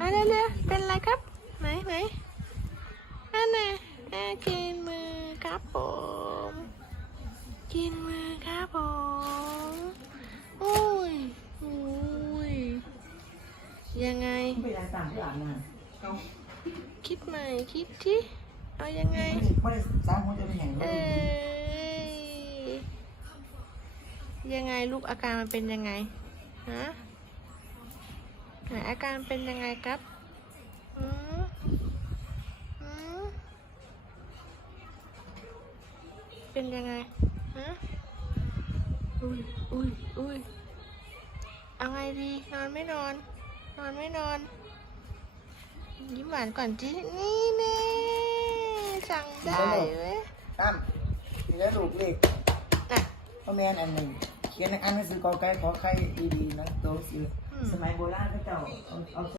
อะเร็วๆเป็นไรครับ ไหนไหนอันน่ะอะกินมือครับผม กินมือครับผมอุ้ยอุ้ยยังไงไม่ได้สั่งที่อ่านนะเอาคิดใหม่คิดที่เอายังไงไม่ได้สั่งเขาจะเป็นอย่างเอ้นี้ยยังไงลูกอาการมันเป็นยังไงฮะ ไหนอาการเป็นยังไงครับอืมอืมเป็นยังไงฮะอุ้ยอุ้ยอุ้ยเอาไงดีนอนไม่นอน นอนไม่นอน ยิ้มหวานก่อนจีนี่เน่สั่งได้เว้ยตั้มทีนี้ลูกเลขอะพ่อแม่อันหนึ่งเขียนอันหนังสือกอไก่ขอไข่ดีๆนะตัวสิ สมัยโบราณเขาเจ้าเอาเอา